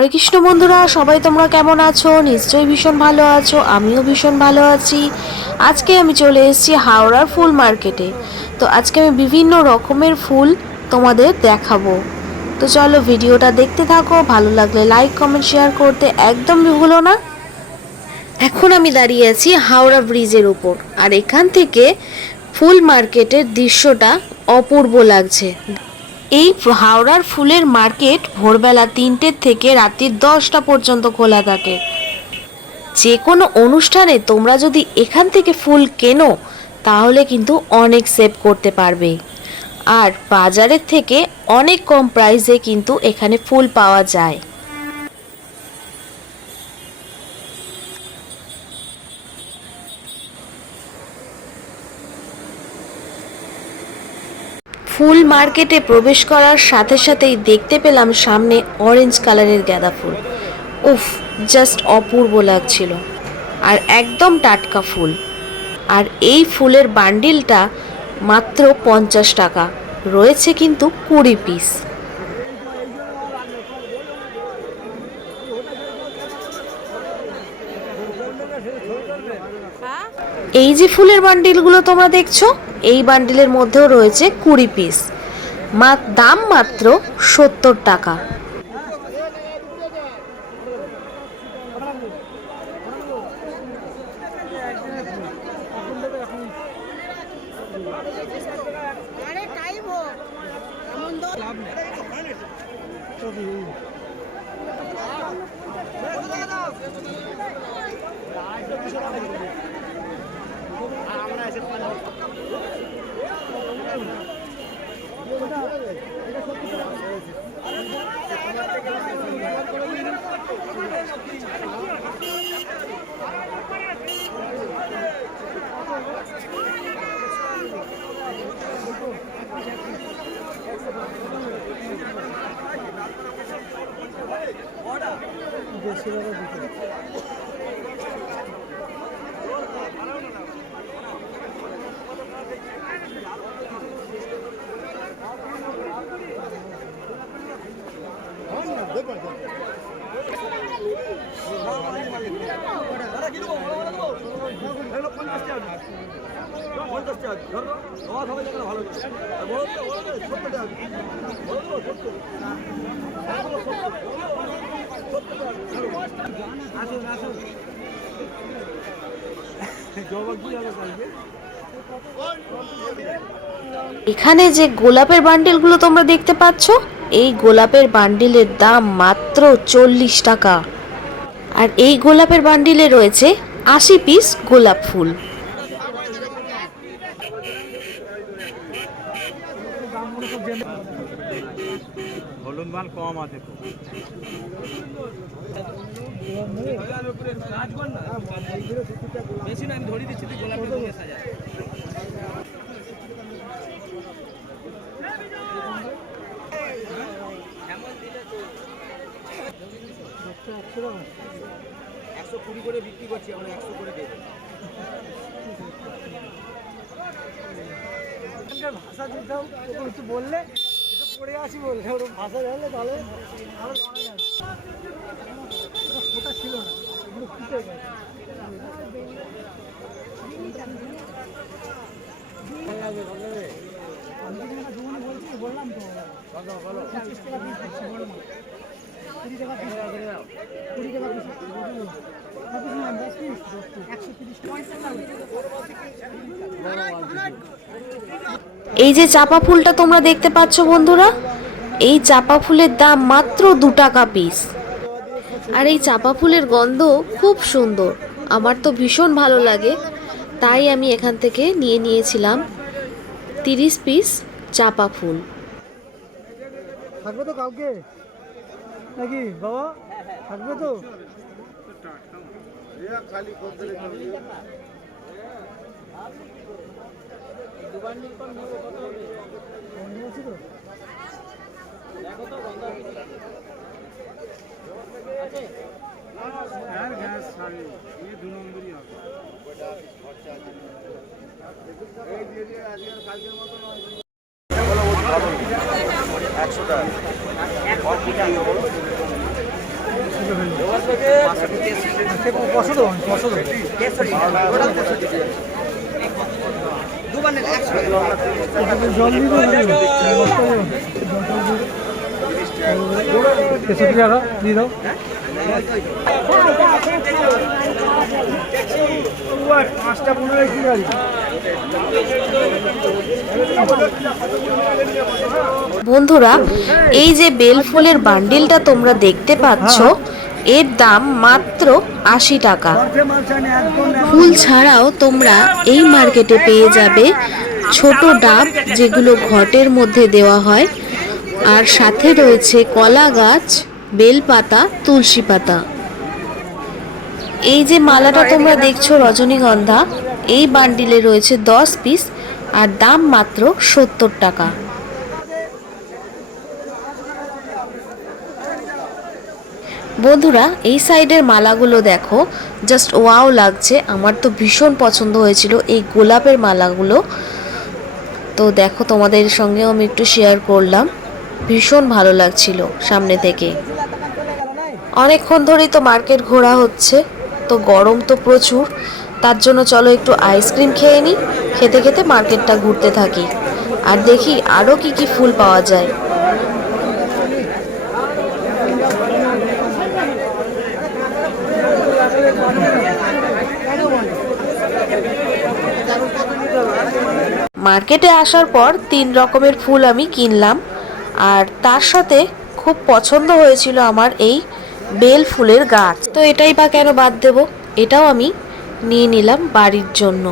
হরে কৃষ্ণ বন্ধুরা, সবাই তোমরা কেমন আছো? নিশ্চয়ই ভীষণ ভালো আছো। আমিও ভীষণ ভালো আছি। আজকে আমি চলে এসেছি হাওড়ার ফুল মার্কেটে। তো আজকে আমি বিভিন্ন রকমের ফুল তোমাদের দেখাবো। তো চলো ভিডিওটা দেখতে থাকো। ভালো লাগলে লাইক কমেন্ট শেয়ার করতে একদম ভুলো না। এখন আমি দাঁড়িয়ে আছি হাওড়া ব্রিজের উপর, আর এখান থেকে ফুল মার্কেটের দৃশ্যটা অপূর্ব লাগছে। এই হাওড়ার ফুলের মার্কেট ভোরবেলা 3টে থেকে রাত্রি 10টা পর্যন্ত খোলা থাকে। যে কোনো অনুষ্ঠানে তোমরা যদি এখান থেকে ফুল কেনো তাহলে কিন্তু অনেক সেভ করতে পারবে। আর বাজারের থেকে অনেক কম প্রাইসে কিন্তু এখানে ফুল পাওয়া যায়। ফুল মার্কেটে প্রবেশ করার সাথে সাথেই দেখতে পেলাম সামনে অরেঞ্জ কালারের গাঁদা ফুল। উফ, জাস্ট অপূর্ব লাগছিল, আর একদম টাটকা ফুল। আর এই ফুলের বান্ডিলটা মাত্র 50 টাকা, রয়েছে কিন্তু 20 পিস। এই যে ফুলের বান্ডিলগুলো তোমরা দেখছো, এই বান্ডিলের মধ্যেও রয়েছে 20 পিস। দাম মাত্র 70 টাকা। এখানে যে গোলাপের বান্ডিলগুলো তোমরা দেখতে পাচ্ছ, এই গোলাপের বান্ডিলের দাম মাত্র 40 টাকা। আর এই গোলাপের বান্ডিলে রয়েছে 80 পিস গোলাপ ফুল। হলুদ মাল কম আছে তো। বেশি না, আমি ধরে দিচ্ছি, তুই গোলাপের ফুলে সাজা। একশো 20 করে বিক্রি করছি, আমরা 100 করে দেবো। ভাষা যেটাও একটু বললে এটা পড়ে আসি, বললে ওর ভাষা জানলে তাহলে আরো ওটা ছিল না, এগুলো ফুটে গেছে। বললাম তো, বলো 25 টাকা পিস দিচ্ছি, বলো না 20 টাকা পিস, 20 টাকা পিস, 130। এই যে চাপা ফুলটা তোমরা দেখতে পাচ্ছ বন্ধুরা, এই চাপা ফুলের দাম মাত্র 2 টাকা পিস। আর এই চাপা ফুলের গন্ধ খুব সুন্দর, আমার তো ভীষণ ভালো লাগে। তাই আমি এখান থেকে নিয়ে নিয়েছিলাম 30 পিস চাপা ফুল। থাকবে তো কালকে নাকি বাবা? থাকবে তো? খালি পছন্দ পছন্দ জল দিয়ে টাকা দিয়ে দাও। বন্ধুরা, এই যে বেল ফুলের বান্ডিলটা তোমরা দেখতে পাচ্ছ, এর দাম মাত্র ৮০ টাকা। ফুল ছাড়াও তোমরা এই মার্কেটে পেয়ে যাবে ছোট ডাব, যেগুলো ঘটের মধ্যে দেওয়া হয়, আর সাথে রয়েছে কলা গাছ, বেলপাতা, তুলসী পাতা। এই যে মালাটা তোমরা দেখছো রজনীগন্ধা, এই বান্ডিলে রয়েছে 10 পিস আর দাম মাত্র 70 টাকা। বন্ধুরা, এই সাইডের মালাগুলো দেখো, জাস্ট ওয়াও লাগছে। আমার তো ভীষণ পছন্দ হয়েছিল এই গোলাপের মালাগুলো। তো দেখো, তোমাদের সঙ্গেও আমি একটু শেয়ার করলাম, ভীষণ ভালো লাগছিল সামনে থেকে। অনেকক্ষণ ধরেই তো মার্কেট ঘোরা হচ্ছে, তো গরম তো প্রচুর, তার জন্য চলো একটু আইসক্রিম খেয়ে নিই। খেতে খেতে মার্কেটটা ঘুরতে থাকি আর দেখি আরও কি কি ফুল পাওয়া যায়। মার্কেটে আসার পর 3 রকমের ফুল আমি কিনলাম, আর তার সাথে খুব পছন্দ হয়েছিল আমার এই বেল ফুলের গাছ। তো এটাই বা কেন বাদ দেব, এটাও আমি নিয়ে নিলাম বাড়ির জন্য।